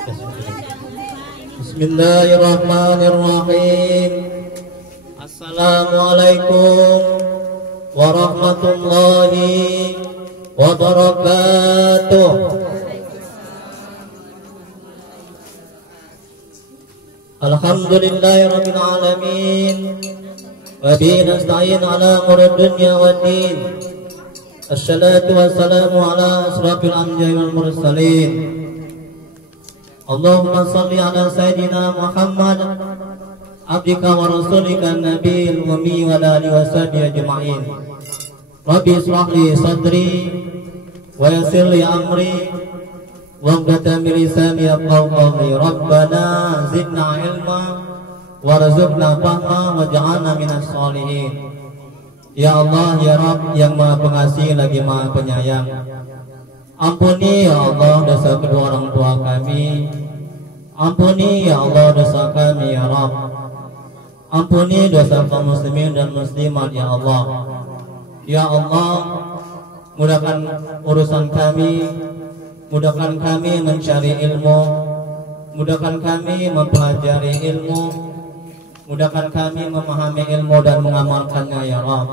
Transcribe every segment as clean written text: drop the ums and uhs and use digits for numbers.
Bismillahirrahmanirrahim. Assalamualaikum warahmatullahi wabarakatuh. Alhamdulillahirabbil alamin. Wa bihi nasta'in ala umuri dunya waddin. Assalatu wassalamu ala asrafil anbiya'i wal mursalin. Allahumma salli ala sayyidina Muhammad abdika wa rasulika nabiyil ummi wa alihi wa sahbihi ajma'in. Rabbi ishrah li sadri wa yassir li amri waghfir li lisani yafqahu qawli. Rabbana zidna ilma warzuqna fahma waj'alna minas sholihin. Ya Allah, ya Rabb yang Maha Pengasih lagi Maha Penyayang, ampuni ya Allah dosa kedua orang tua kami. Ampuni ya Allah dosa kami ya Rabb. Ampuni dosa kaum muslimin dan muslimat ya Allah. Ya Allah, mudahkan urusan kami, mudahkan kami mencari ilmu, mudahkan kami mempelajari ilmu, mudahkan kami memahami ilmu dan mengamalkannya ya Rabb.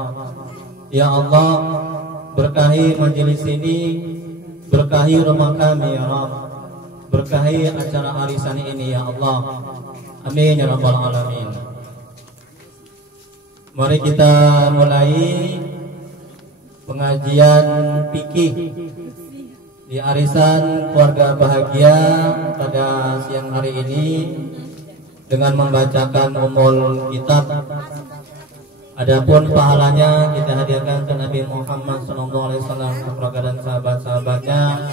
Ya Allah, berkahi majelis ini, berkahi rumah kami ya Rabb, berkahi acara arisan ini ya Allah. Amin ya rabbal alamin. Mari kita mulai pengajian fikih di arisan keluarga bahagia pada siang hari ini dengan membacakan umul kitab. Adapun pahalanya kita hadiahkan ke Nabi Muhammad SAW, keluarga dan sahabat-sahabatnya,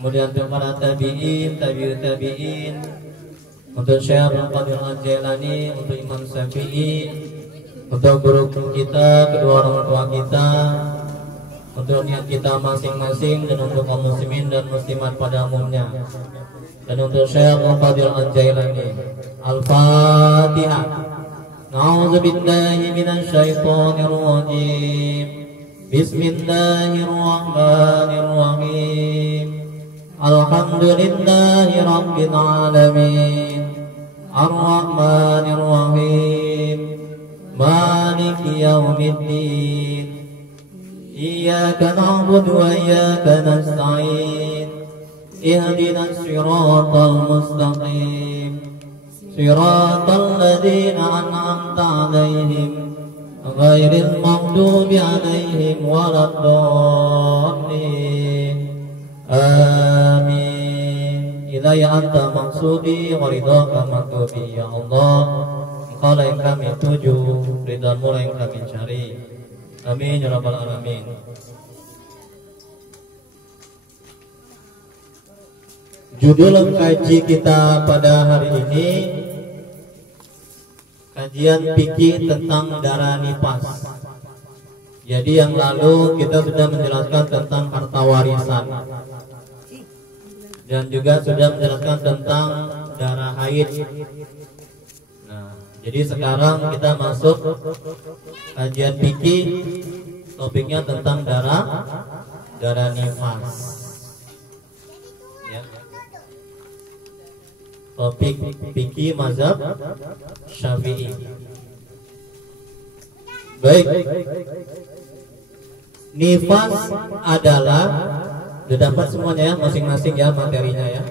kemudian untuk para tabi'in, tabi'ut tabi'in, untuk Syekh Al-Qadir Al-Jailani, untuk Imam Syafi'i, untuk guru kita, kedua orang tua kita, untuk niat kita masing-masing, dan untuk kaum muslimin dan muslimat pada umumnya, dan untuk Syekh Al-Qadir Al-Jailani. Al-Fatihah. A'udzu billahi minasy syaithanir rajim. Bismillahirrahmanirrahim. Alhamdulillahi rabbil alamin. Ar-Rahmanir Rahim. Maliki yaumiddin. Iyyaka na'budu wa iyyaka nasta'in. Ihdinas siratal mustaqim. Siratal ladzina an'amta 'alaihim ghairil maghdubi 'alaihim waladdallin. Amin. Hidayah anta maksudi wa ridhaka maktubi. Ya Allah, Engkau yang kami tuju, ridhamu yang kami cari. Amin ya rabbal alamin. Judul kaji kita pada hari ini, kajian fikih tentang darah nifas. Jadi yang lalu kita sudah menjelaskan tentang harta warisan, dan juga sudah menjelaskan tentang darah haid. Nah, jadi sekarang kita masuk kajian fikih, topiknya tentang darah nifas. Ya. Topik fikih mazhab Syafi'i. Baik. Nifas adalah, sudah dapat semuanya ya, masing-masing ya materinya ya.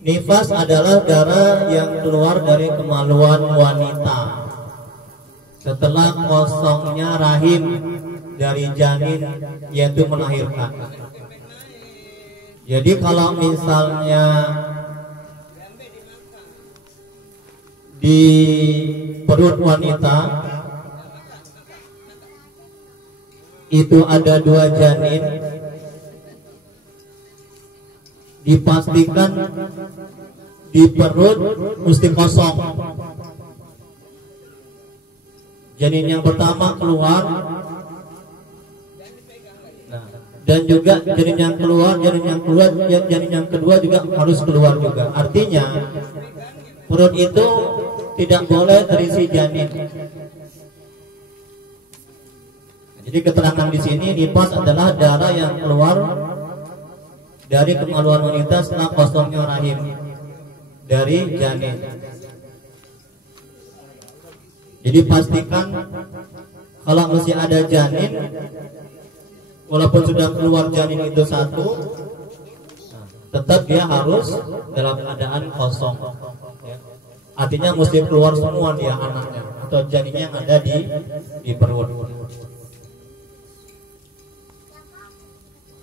Nifas adalah darah yang keluar dari kemaluan wanita setelah kosongnya rahim dari janin, yaitu melahirkan. Jadi kalau misalnya di perut wanita itu ada 2 janin, dipastikan di perut mesti kosong. Janin yang pertama keluar, dan juga janin yang keluar, janin yang kedua juga harus keluar juga. Artinya perut itu tidak boleh terisi janin. Jadi keterangan di sini nifas adalah darah yang keluar dari kemaluan wanita setelah kosongnya rahim dari janin. Jadi pastikan kalau masih ada janin, walaupun sudah keluar janin itu satu, tetap dia harus dalam keadaan kosong. Artinya mesti keluar semua dia anaknya atau janinnya yang ada di perut.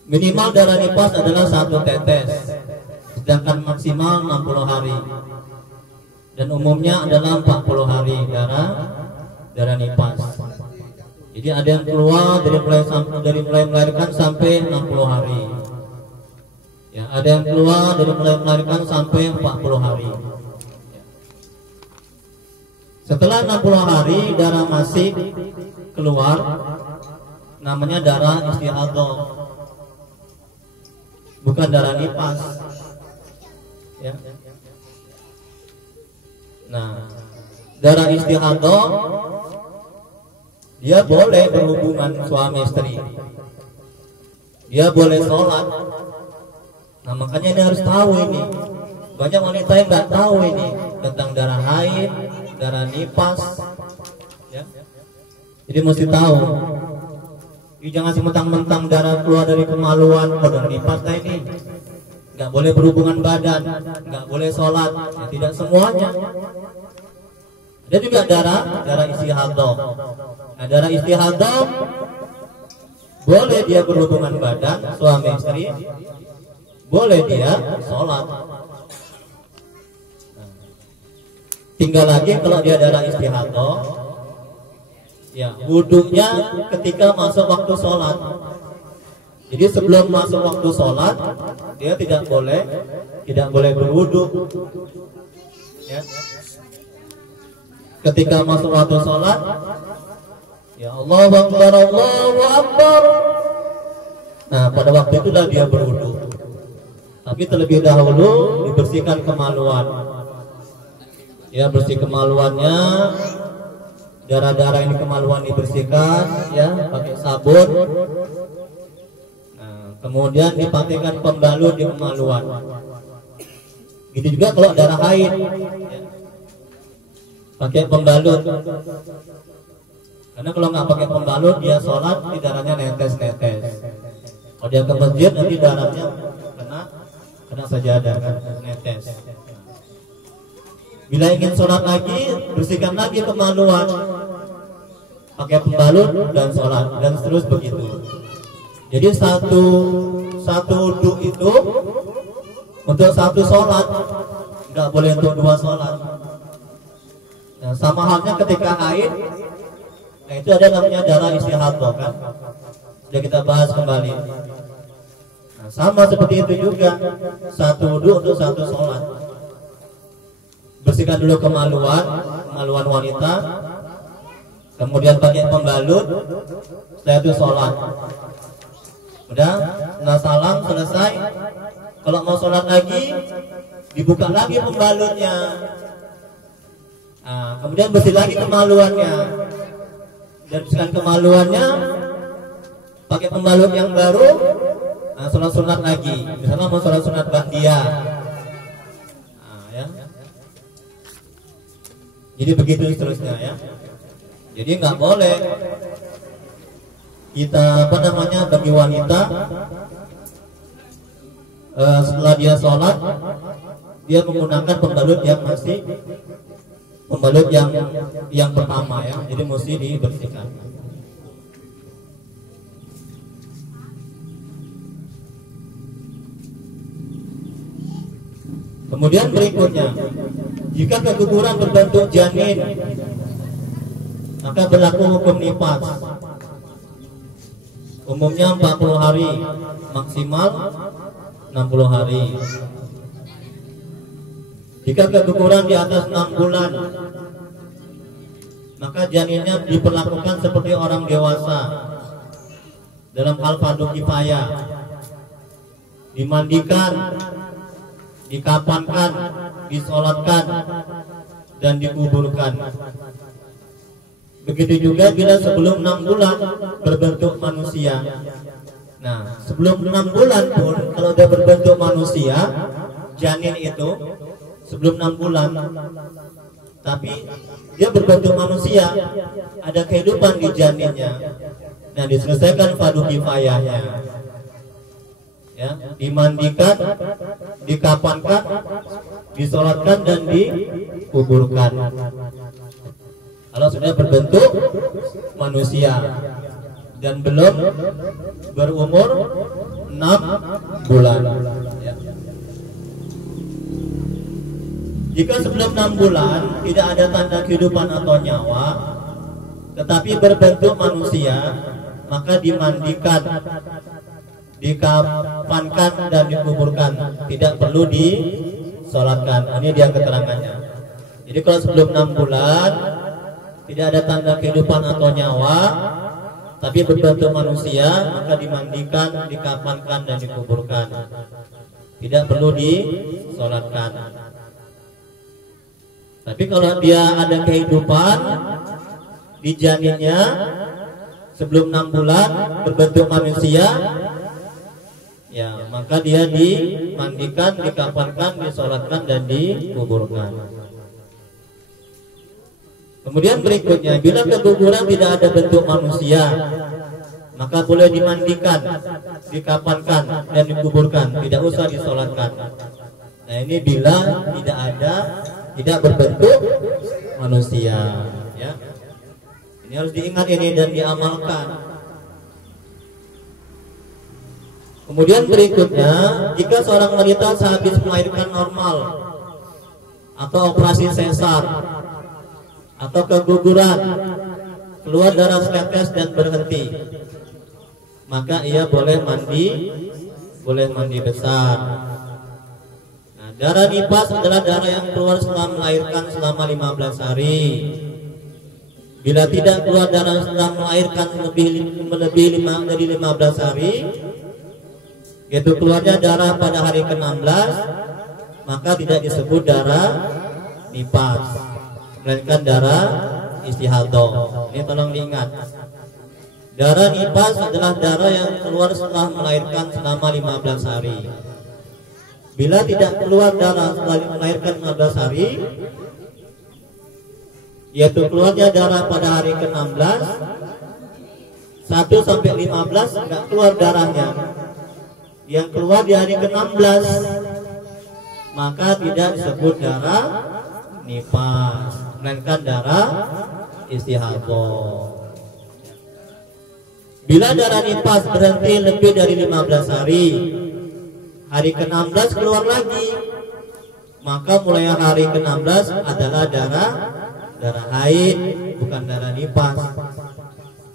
Minimal darah nifas adalah 1 tetes, sedangkan maksimal 60 hari. Dan umumnya adalah 40 hari darah nifas. Jadi ada yang keluar dari mulai melahirkan sampai 60 hari. Ya, ada yang keluar dari mulai melahirkan sampai 40 hari. Setelah 60 hari darah masih keluar, namanya darah istihadhah, bukan darah nifas. Ya. Nah, darah istihadhah dia boleh berhubungan suami istri, dia boleh sholat. Nah, makanya ini harus tahu ini. Banyak wanita yang nggak tahu ini tentang darah haid, darah nifas. Ya. Jadi mesti tahu. Jangan sementang-mentang darah keluar dari kemaluan, darah nifas ini. Nggak boleh berhubungan badan, nggak boleh sholat. Ya, tidak semuanya. Ada juga darah istihadhah. Nah, darah istihadhah boleh dia berhubungan badan suami istri, boleh dia sholat. Tinggal lagi kalau dia darah istihadhah, ya wudhunya ketika masuk waktu sholat. Jadi sebelum masuk waktu sholat dia tidak boleh berwudhu. Ya. Ketika masuk waktu sholat, ya Allahu Akbar, Allahu Akbar. Nah, pada waktu itulah dia berwudhu. Tapi terlebih dahulu dibersihkan kemaluan. Ya, bersih kemaluannya, darah-darah ini kemaluan dibersihkan, ya, pakai sabun. Nah, kemudian dipakaikan pembalut di kemaluan. Gitu juga kalau darah haid, ya, pakai pembalut. Karena kalau nggak pakai pembalut dia sholat, di darahnya netes-netes. Kalau dia ke masjid nanti darahnya kena sajadah, kan, netes. Bila ingin sholat lagi, bersihkan lagi kemaluan, pakai pembalut dan sholat, dan terus begitu. Jadi satu wudhu itu untuk satu sholat, nggak boleh untuk 2 sholat. Nah, sama halnya ketika haid, nah itu ada namanya darah istihadhah, kan, sudah kita bahas kembali. Nah, sama seperti itu juga, satu wudhu untuk satu sholat. Bersihkan dulu kemaluan wanita, kemudian pakai pembalut, setelah itu sholat. Udah, setelah salam selesai, kalau mau sholat lagi, dibuka lagi pembalutnya. Nah, kemudian bersih lagi kemaluannya, dan bersihkan kemaluannya, pakai pembalut yang baru. Nah, sholat sunat lagi, misalnya mau sholat sunat ba'diyah. Nah, ya. Jadi begitu seterusnya, ya. Jadi nggak boleh kita bagi wanita setelah dia sholat dia menggunakan pembalut yang masih pembalut yang pertama, ya. Jadi mesti dibersihkan. Kemudian berikutnya, jika keguguran berbentuk janin, maka berlaku hukum nifas. Umumnya 40 hari, maksimal 60 hari. Jika keguguran di atas 6 bulan, maka janinnya diperlakukan seperti orang dewasa dalam hal fardu kifayah, dimandikan, dikapankan, disolatkan, dan dikuburkan. Begitu juga bila sebelum 6 bulan berbentuk manusia. Nah, sebelum 6 bulan pun kalau dia berbentuk manusia, janin itu sebelum 6 bulan, tapi dia berbentuk manusia, ada kehidupan di janinnya. Nah, diselesaikan fardu kifayahnya. Ya, dimandikan, dikafankan, disolatkan dan dikuburkan. Kalau sudah berbentuk manusia dan belum berumur 6 bulan. Ya. Jika sebelum 6 bulan tidak ada tanda kehidupan atau nyawa, tetapi berbentuk manusia, maka dimandikan, dikafankan dan dikuburkan, tidak perlu disolatkan. Ini dia keterangannya. Jadi kalau sebelum 6 bulan tidak ada tanda kehidupan atau nyawa, tapi berbentuk manusia, maka dimandikan, dikafankan dan dikuburkan, tidak perlu disolatkan. Tapi kalau dia ada kehidupan di janinnya sebelum 6 bulan berbentuk manusia, ya maka dia dimandikan, dikafankan, disolatkan dan dikuburkan. Kemudian berikutnya, bila keguguran tidak ada bentuk manusia, maka boleh dimandikan, dikafankan dan dikuburkan, tidak usah disolatkan. Nah, ini bila tidak berbentuk manusia, ya. Ini harus diingat ini dan diamalkan. Kemudian berikutnya, jika seorang wanita sehabis melahirkan normal atau operasi sesar atau keguguran, keluar darah setetes dan berhenti, maka ia boleh mandi besar. Nah, darah nifas adalah darah yang keluar setelah melahirkan selama 15 hari. Bila tidak keluar darah setelah melahirkan lebih dari 15 hari, yaitu keluarnya darah pada hari ke-16, maka tidak disebut darah nifas, melainkan darah istihadah. Ini tolong diingat. Darah nifas adalah darah yang keluar setelah melahirkan selama 15 hari. Bila tidak keluar darah setelah melahirkan 15 hari, yaitu keluarnya darah pada hari ke-16, 1 sampai 15 enggak keluar darahnya. Yang keluar di hari ke-16 maka tidak disebut darah nifas, melainkan darah istihadah. Bila darah nifas berhenti lebih dari 15 hari, hari ke-16 keluar lagi, maka mulai hari ke-16 adalah darah haid, bukan darah nifas.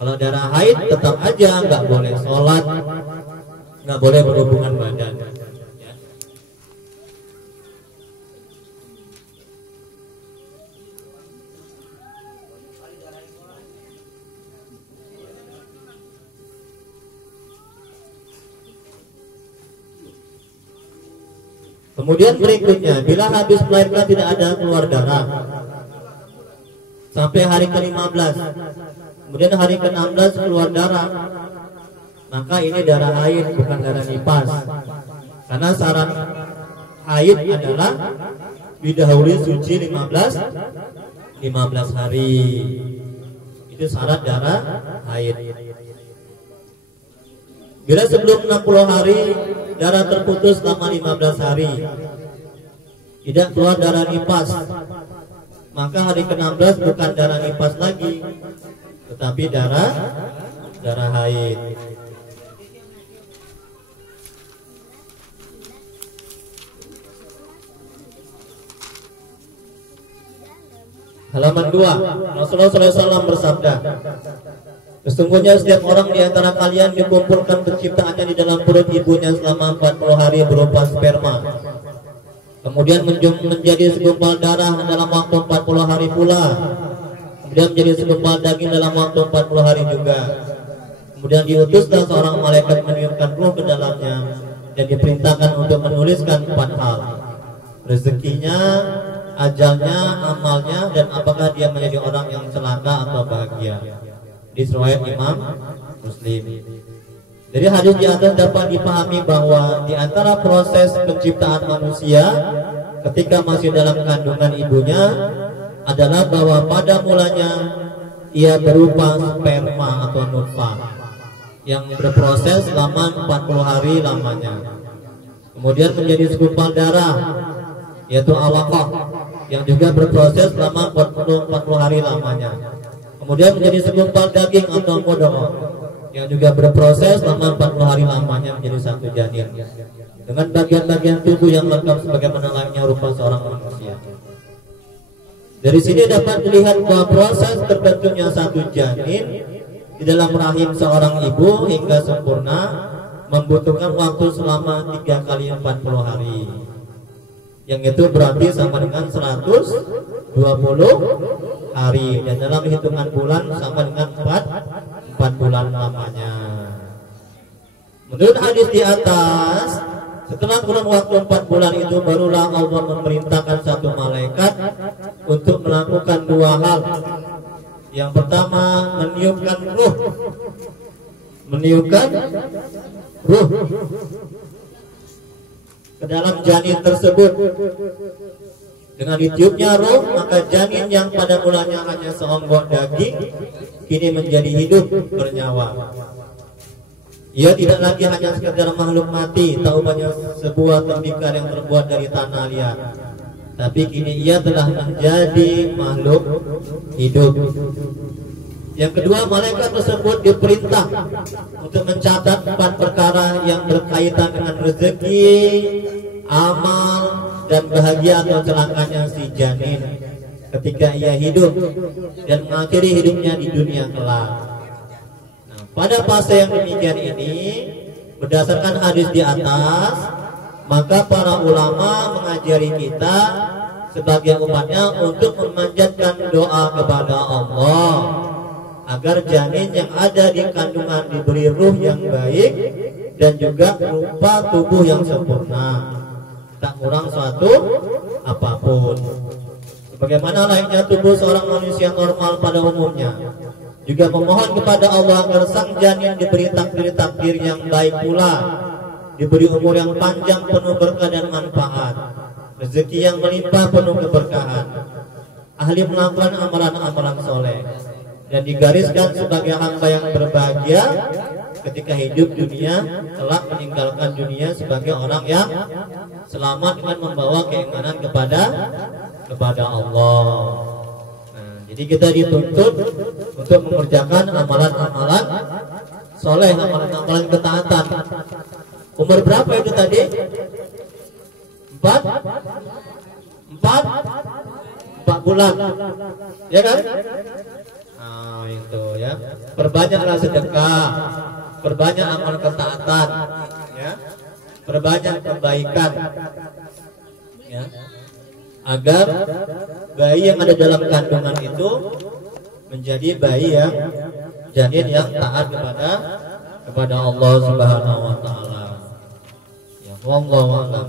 Kalau darah haid tetap aja nggak boleh sholat, nggak boleh berhubungan badan. Kemudian berikutnya, bila habis melahirkan tidak ada keluar darah sampai hari ke-15, kemudian hari ke-16 keluar darah, maka ini darah haid, bukan darah nifas. Karena syarat haid adalah didahului suci 15 hari. Itu syarat darah haid. Bila sebelum 60 hari darah terputus selama 15 hari, tidak keluar darah nifas, maka hari ke-16 bukan darah nifas lagi, tetapi darah haid. Halaman 2, Rasulullah SAW bersabda, sesungguhnya setiap orang di antara kalian dikumpulkan penciptaannya di dalam perut ibunya selama 40 hari berupa sperma, kemudian menjadi segumpal darah dalam waktu 40 hari pula, kemudian menjadi segumpal daging dalam waktu 40 hari juga. Kemudian diutuslah seorang malaikat meniupkan ruh ke dalamnya dan diperintahkan untuk menuliskan 4 hal: rezekinya, ajalnya, amalnya, dan apakah dia menjadi orang yang celaka atau bahagia. Di riwayat Imam Muslim. Dari hadis di atas dapat dipahami bahwa di antara proses penciptaan manusia ketika masih dalam kandungan ibunya adalah bahwa pada mulanya ia berupa sperma atau nutfah yang berproses selama 40 hari lamanya. Kemudian menjadi segumpal darah yaitu alaqah yang juga berproses selama 40 hari lamanya. Kemudian menjadi segumpal daging atau mudghah yang juga berproses selama 40 hari lamanya menjadi satu janin dengan bagian-bagian tubuh yang lengkap sebagaimana layaknya rupa seorang manusia. Dari sini dapat dilihat bahwa proses terbentuknya satu janin di dalam rahim seorang ibu hingga sempurna membutuhkan waktu selama 3 kali 40 hari. Yang itu berarti sama dengan 120 hari, dan dalam hitungan bulan sama dengan 4 bulan lamanya. Menurut hadis di atas, setelah kurun waktu 4 bulan itu barulah Allah memerintahkan satu malaikat untuk melakukan 2 hal. Yang pertama, meniupkan ruh ke dalam janin tersebut. Dengan ditiupnya ruh, maka janin yang pada mulanya hanya seonggok daging kini menjadi hidup bernyawa. Ia tidak lagi hanya sekedar makhluk mati, tak ubahnya sebuah tembikar yang terbuat dari tanah liat, tapi kini ia telah menjadi makhluk hidup. Yang kedua, malaikat tersebut diperintah untuk mencatat 4 perkara yang berkaitan dengan rezeki, amal, dan bahagia atau celakanya si janin ketika ia hidup dan mengakhiri hidupnya di dunia kelak. Nah, pada fase yang demikian ini, berdasarkan hadis di atas, maka para ulama mengajari kita sebagai umatnya untuk memanjatkan doa kepada Allah agar janin yang ada di kandungan diberi ruh yang baik dan juga rupa tubuh yang sempurna, tak kurang suatu apapun. Sebagaimana layaknya tubuh seorang manusia normal pada umumnya, juga memohon kepada Allah agar sang janin diberi takdir yang baik pula, diberi umur yang panjang penuh berkah dan manfaat, rezeki yang melimpah penuh keberkahan, ahli melakukan amalan-amalan soleh, dan digariskan sebagai hamba yang berbahagia ketika hidup dunia, kelak meninggalkan dunia sebagai orang yang selamat dengan membawa keimanan kepada Allah. Nah, jadi kita dituntut untuk mengerjakan amalan-amalan soleh, amalan-amalan ketaatan. Umur berapa itu tadi? 4 bulan, ya kan? Nah, itu ya. Perbanyaklah sedekah, perbanyak amal ketaatan, ya. Perbanyak kebaikan, ya. Agar bayi yang ada dalam kandungan itu menjadi bayi yang janin yang taat kepada Allah Subhanahu wa taala. Ya, wallahu a'lam.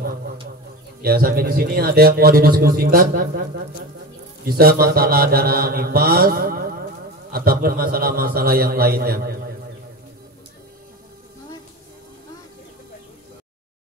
Ya, sampai di sini ada yang mau didiskusikan? Bisa masalah darah nifas ataupun masalah-masalah yang lainnya.